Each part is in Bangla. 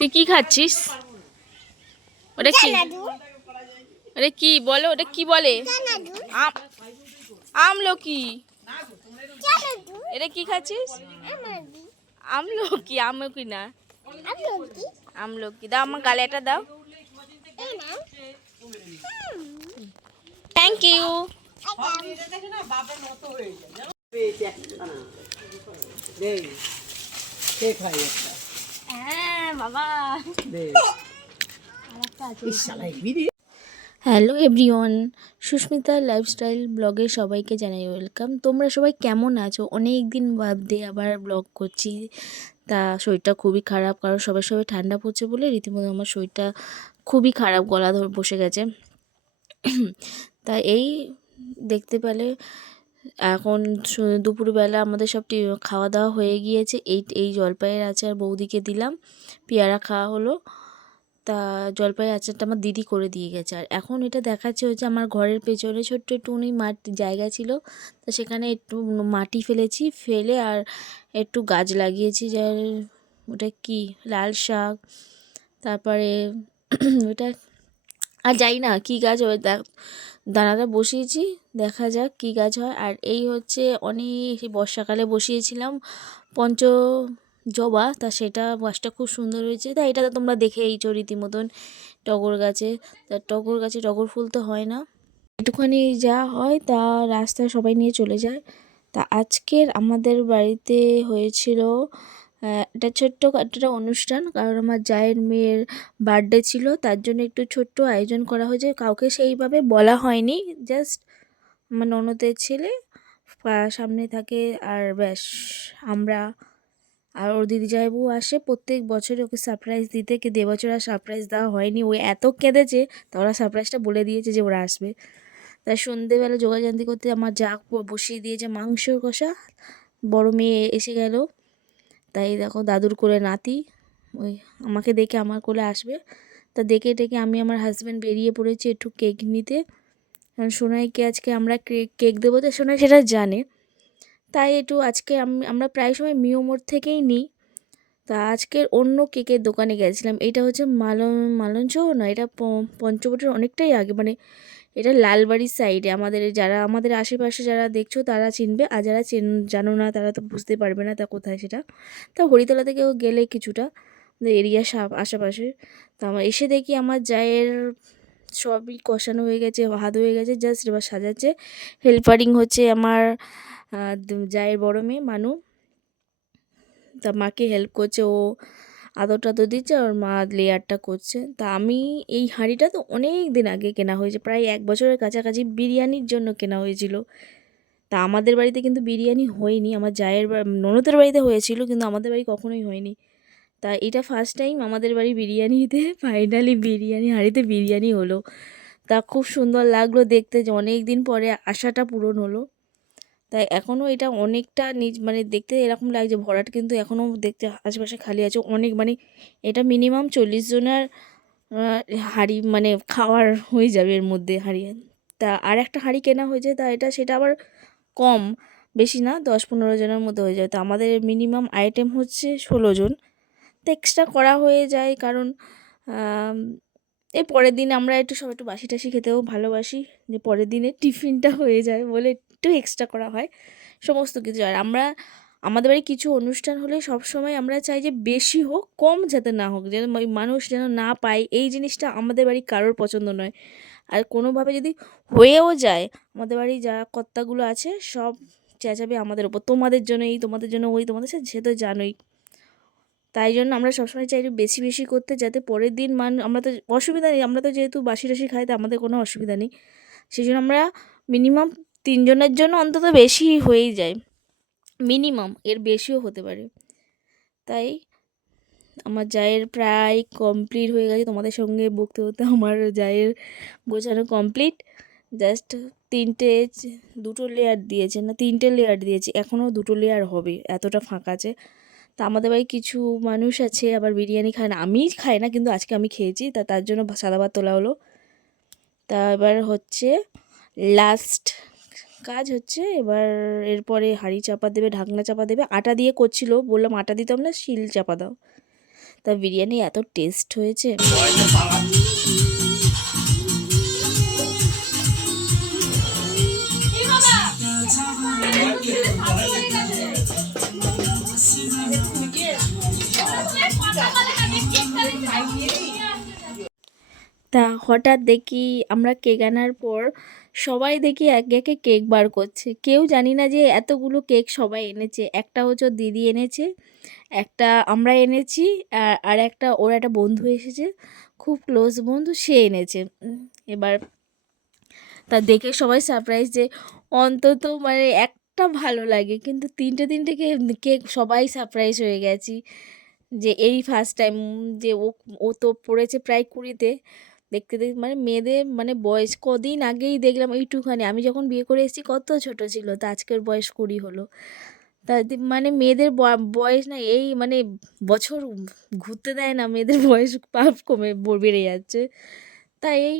তুই কি খাচ্ছিস? ওটা কি? ওটা কি? বলো ওটা কি বলে? আম আমলকি। এটা কি খাচ্ছিস? আমলকি। আমলকি না। আমলকি? দাও আমার গালে একটা দাও। থ্যাংক ইউ হ্যাঁ। বাবা। হ্যালো এভরিওয়ান সুস্মিতা লাইফস্টাইল ব্লগে সবাইকে জানাই ওয়েলকাম তোমরা সবাই কেমন আছো? অনেক দিন বাদ দিয়ে আবার ব্লগ করছি। তা শরীরটা খুবই খারাপ কারণ সবাই সবাই ঠান্ডা পড়ছে বলে রীতিমতো আমার শরীরটা খুবই খারাপ গলা ধরে বসে গেছে। তা এই দেখতে পেলে এখন দুপুরবেলা আমাদের সব খাওয়া দাওয়া হয়ে গিয়েছে। এই এই জলপাইয়ের আচার বৌদিকে দিলাম। পেয়ারা খাওয়া হলো। তা জলপাইয়ের আচারটা আমার দিদি করে দিয়ে গেছে। আর এখন এটা দেখাচ্ছে হচ্ছে আমার ঘরের পেছনে ছোট্ট একটুখানি মাটি জায়গা ছিল। তো সেখানে একটু মাটি ফেলেছি, ফেলে আর একটু গাছ লাগিয়েছি যার ওটা কি, লাল শাক, তারপরে ওটা আর যাই না কী গাছ দেখ দানাটা বসিয়েছি, দেখা যাক কী গাছ হয়। আর এই হচ্ছে অনেক বর্ষাকালে বসিয়েছিলাম পঞ্চ জবা তা সেটা গাছটা খুব সুন্দর হয়েছে। তা এটা তো তোমরা দেখে দেখেইছো রীতিমতন টগর গাছে। তা টগর গাছে টগর ফুল তো হয় না। একটুখানি যা হয় তা রাস্তায় সবাই নিয়ে চলে যায়। তা আজকের আমাদের বাড়িতে হয়েছিল একটা ছোট্ট একটা অনুষ্ঠান। কারণ আমার জায়ের মেয়ের বার্থডে ছিল, তার জন্য একটু ছোট্ট আয়োজন করা হয়েছে। কাউকে সেইভাবে বলা হয়নি জাস্ট আমার ননদের ছেলে সামনে থাকে আর ব্যাস, আমরা আর ওর দিদি জামাইবু আসে। প্রত্যেক বছরে ওকে সারপ্রাইজ দিতে কিন্তু এবছর আর সারপ্রাইজ দেওয়া হয়নি। ও এত কেঁদেছে, তা ওরা সারপ্রাইজটা বলে দিয়েছে যে ওরা আসবে। তাই সন্ধেবেলা যোগাযান্তি করতে আমার যা বসিয়ে দিয়েছে মাংসর কষা। বড় মেয়ে এসে গেল। তাই দেখো দাদুর কোলে নাতি, ওই আমাকে দেখে আমার কোলে আসবে। তা দেখে টেকে আমি আমার হাজব্যান্ড বেরিয়ে পড়েছি একটু কেক নিতে। কারণ সোনাইকে আজকে আমরা কেক দেবো তো সোনাই সেটা জানে। তাই একটু আজকে আমি, আমরা প্রায় সময় মিও মোড় থেকেই নিই। তা আজকের অন্য কেকের দোকানে গেছিলাম। এটা হচ্ছে মালন, মালঞ্চ না, এটা পঞ্চবটির অনেকটাই আগে মানে এটা লালবাড়ির সাইডে আমাদের যারা, আমাদের আশেপাশে যারা দেখছ তারা চিনবে, আর যারা চেন, জানো না তারা তো বুঝতে পারবে না তা কোথায় সেটা। তা হরিতলা থেকেও গেলে কিছুটা এরিয়া আশেপাশে। তা আমার এসে দেখি আমার জায়ের সবই কষানো হয়ে গেছে, হাত হয়ে গেছে জাস্ট এবার সাজাচ্ছে। হেল্পারিং হচ্ছে আমার জায়ের বড় মেয়ে, মানু। তা মাকে হেল্প করছে, ও আদর টাদর দিচ্ছে আর মা লেয়ারটা করছে। তা আমি এই হাঁড়িটা তো অনেক দিন আগে কেনা হয়েছে, প্রায় এক বছরের কাছাকাছি বিরিয়ানির জন্য কেনা হয়েছিল। তা আমাদের বাড়িতে কিন্তু বিরিয়ানি হয়নি, আমার জায়ের ননদের বাড়িতে হয়েছিল কিন্তু আমাদের বাড়ি কখনোই হয়নি। তা এটা ফার্স্ট টাইম আমাদের বাড়ি বিরিয়ানিতে ফাইনালি বিরিয়ানি, হাঁড়িতে বিরিয়ানি হলো। তা খুব সুন্দর লাগল দেখতে যে অনেক দিন পরে আশাটা পূরণ হলো। তাই এখনও এটা অনেকটা নিজ মানে দেখতে এরকম লাগছে, ভরাট কিন্তু এখনও দেখতে আশেপাশে খালি আছে অনেক মানে এটা মিনিমাম চল্লিশ জনের হাঁড়ি মানে খাওয়ার হয়ে যাবে এর মধ্যে হাঁড়ি। তা আর একটা হাঁড়ি কেনা হয়েছে তা এটা সেটা আবার কম, বেশি না, দশ পনেরো জনের মধ্যে হয়ে যায়। তো আমাদের মিনিমাম আইটেম হচ্ছে ষোলো জন। তো এক্সট্রা করা হয়ে যায় কারণ এই পরের দিন আমরা একটু সব একটু বাসি টাসি খেতেও ভালোবাসি, যে পরের দিনে টিফিনটা হয়ে যায় বলে একটু এক্সট্রা করা হয়, সমস্ত কিছু। আর আমরা, আমাদের বাড়ি কিছু অনুষ্ঠান হলে সব সময় আমরা চাই যে বেশি হোক, কম যাতে না হোক, যেন মানুষ যেন না পায়, এই জিনিসটা আমাদের বাড়ি কারোর পছন্দ নয়। আর কোনোভাবে যদি হয়েও যায়, আমাদের বাড়ি যা কর্তাগুলো আছে, সব চেঁচাবে আমাদের ওপর তোমাদের জন্য এই তোমাদের জন্য ওই, তোমাদের সে সে তো জানোই। তাই জন্য আমরা সবসময় চাই একটু বেশি বেশি করতে, যাতে পরের দিন মান, আমরা তো, অসুবিধা নেই, আমরা তো যেহেতু বাসি টাসি খাই তো আমাদের কোনো অসুবিধা নেই। সেই জন্য আমরা মিনিমাম তিনজনের জন্য অন্তত বেশি হয়েই যায়। মিনিমাম এর বেশিও হতে পারে। তাই আমার জায়ের প্রায় কমপ্লিট হয়ে গেছে। তোমাদের সঙ্গে বকতে বকতে আমার জায়ের গোছানো কমপ্লিট জাস্ট তিনটে দুটো লেয়ার দিয়েছে। না, তিনটে লেয়ার দিয়েছে। এখনও দুটো লেয়ার হবে। এতটা ফাঁকা আছে। তা আমাদের বাড়ি কিছু মানুষ আছে, আবার বিরিয়ানি খায় না। আমি খাই না, কিন্তু আজকে আমি খেয়েছি। তা তার জন্য সাদা ভাত তোলা হলো। তা এবার হচ্ছে লাস্ট কাজ হচ্ছে, এবার এরপরে হাঁড়ি চাপা দেবে, ঢাকনা চাপা দেবে, আটা দিয়ে করছিল। বললাম, আটা দিতাম না, শিল চাপা দাও। তা বিরিয়ানি এত টেস্ট হয়েছে। তা হঠাৎ দেখি আমরা কেক আনার পর সবাই দেখি এক একে কেক বার করছে। কেউ জানি না যে এতগুলো কেক সবাই এনেছে। একটা হচ্ছে দিদি এনেছে, একটা আমরা এনেছি, আর আর একটা ওর একটা বন্ধু এসেছে, খুব ক্লোজ বন্ধু, সে এনেছে। এবার তা দেখে সবাই সারপ্রাইজ যে অন্তত মানে একটা ভালো লাগে, কিন্তু তিনটে তিনটে কেক সবাই সারপ্রাইজ হয়ে গেছি যে এই ফার্স্ট টাইম যে ও ও তো পড়েছে প্রায় কুড়িতে দেখতে দেখতে মানে মেয়েদের মানে বয়স কদিন আগেই দেখলাম এইটুখানি। আমি যখন বিয়ে করে এসেছি কত ছোট ছিল, তা আজকের বয়স কুড়ি হলো। তা মানে মেয়েদের বয়স না এই মানে বছর ঘুরতে দেয় না, মেয়েদের বয়স পাপ কমে বেড়ে যাচ্ছে। তাই এই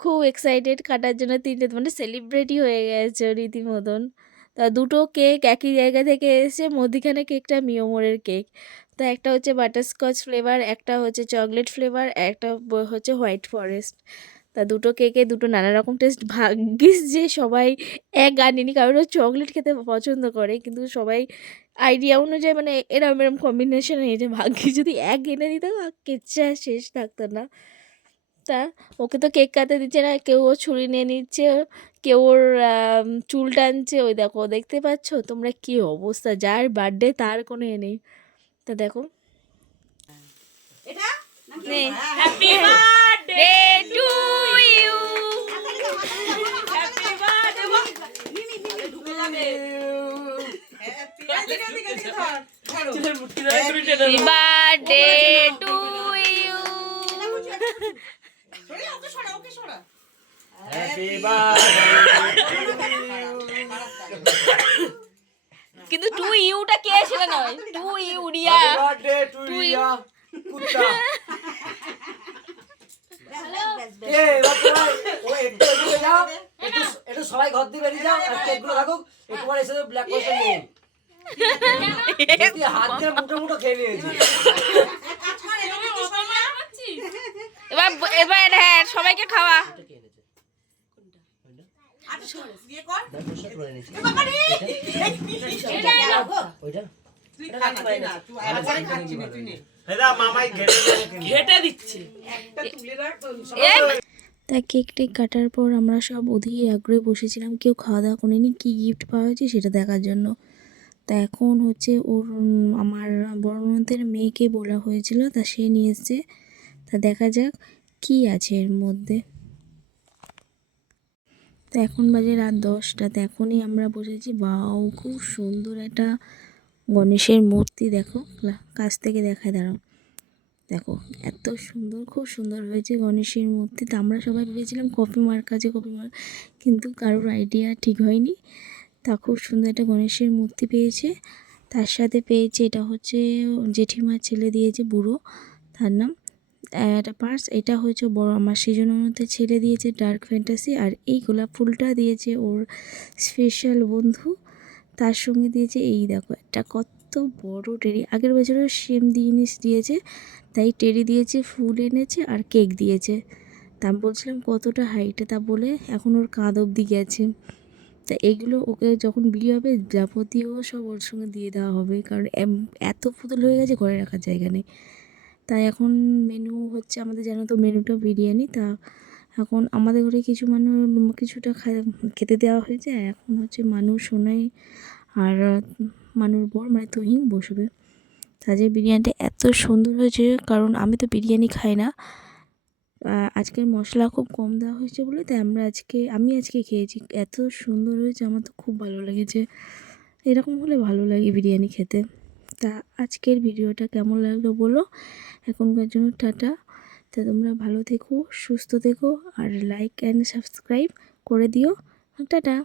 খুব এক্সাইটেড কাটার জন্য তিনটে মানে সেলিব্রিটি হয়ে গেছে রীতিমতন। তা দুটো কেক একই জায়গা থেকে এসেছে, মধ্যিখানে কেকটা মিওমোরের কেক তা একটা হচ্ছে বাটারস্কচ ফ্লেভার একটা হচ্ছে চকলেট ফ্লেভার একটা হচ্ছে হোয়াইট ফরেস্ট তা দুটো কেকে দুটো নানা রকম টেস্ট ভাগ্যিস যে সবাই এক আনেনি কারণ ও চকলেট খেতে পছন্দ করে, কিন্তু সবাই আইডিয়া অনুযায়ী মানে এরম এরম কম্বিনেশন হয়েছে ভাগ্যিস যদি এক এনে দিত কেচ্ছা শেষ থাকতো না। তা ওকে তো কেক কাটতে দিচ্ছে না, কেউ ওর ছুরি নিয়ে নিচ্ছে, কেউ ওর চুল টানছে। ওই দেখো, দেখতে পাচ্ছ? তোমরা কি অবস্থা? যার বার্থডে তার কোনো এ নেই। তা দেখো। Happy birthday to you happy birthday to you Happy birthday কিন্তু টু ইউটা কে ছিল নয় টু ইউ রিয়া কুত্তা। একটু একটু সবাই ঘর দিয়ে বেরিয়ে যাও আর কেকগুলো থাকুক একটু পরে এসে ব্ল্যাক কোস্টার নিয়ে হাত দিয়ে মুঠো মুঠো খেয়ে নিয়েছি। এবার এবার। হ্যাঁ সবাইকে খাওয়া এটা কে এনেছে? ব্ল্যাক কোস্টার করে এনেছি। ওইটা? ঘেটে দিচ্ছে তা কেক টেক কাটার পর আমরা সব অধীর আগ্রহে বসেছিলাম কেউ খাওয়া দাওয়া করেনি কী গিফট পাওয়া হয়েছে সেটা দেখার জন্য। তা এখন হচ্ছে ওর আমার বড় মেয়েকে বলা হয়েছিল তা সে নিয়ে এসছে। তা দেখা যাক কি আছে এর মধ্যে। তো এখন বাজে রাত দশটা, তো এখনই আমরা বসেছি। বাও খুব সুন্দর একটা গণেশের মূর্তি, দেখো। কাছ থেকে দেখায়, দাঁড়াও। দেখো, এত সুন্দর, খুব সুন্দর হয়েছে গণেশের মূর্তি। তো আমরা সবাই ভেবেছিলাম কপি মার্ক আছে কপি মার্ক, কিন্তু কারোর আইডিয়া ঠিক হয়নি। তা খুব সুন্দর একটা গণেশের মূর্তি পেয়েছে। তার সাথে পেয়েছে, এটা হচ্ছে জেঠিমার ছেলে দিয়েছে বুড়ো, তার নাম একটা পার্স এটা হয়েছে বড় আমার সেজনতে ছেড়ে দিয়েছে ডার্ক ফ্যান্টাসি আর এই গোলাপ ফুলটা দিয়েছে ওর স্পেশাল বন্ধু। তার সঙ্গে দিয়েছে এই দেখো, একটা কত বড় টেরি। আগের বছরও সেম জিনিস দিয়েছে, তাই টেরি দিয়েছে, ফুল এনেছে আর কেক দিয়েছে। তা বলছিলাম কতটা হাইটে তা বলে এখন ওর কাঁধ অবধি গেছে। তা এগুলো ওকে যখন বিয়ে হবে, যাবতীয় সব ওর সঙ্গে দিয়ে দেওয়া হবে, কারণ এত পুতুল হয়ে গেছে, ঘরে রাখার জায়গা নেই। তাই এখন মেনু হচ্ছে আমাদের জানো তো মেনুটা বিরিয়ানি। তা এখন আমাদের ঘরে কিছু মানুষ কিছুটা খেতে দেওয়া হয়েছে। এখন হচ্ছে মানুষ সোনাই আর মানুষ বর মানে তুহিন বসবে। তাদের বিরিয়ানিটা এত সুন্দর হয়েছে, কারণ আমি তো বিরিয়ানি খাই না। আজকের মশলা খুব কম দেওয়া হয়েছে বলে, তাই আমরা আজকে, আমি আজকে খেয়েছি। এত সুন্দর হয়েছে, আমার তো খুব ভালো লেগেছে। এরকম হলে ভালো লাগে বিরিয়ানি খেতে। তা আজকের ভিডিওটা কেমন লাগল বলো? এখনকার জন্য টাটা। তা তোমরা ভালো থেকো, সুস্থ থেকো, আর লাইক অ্যান্ড সাবস্ক্রাইব করে দিও। টাটা।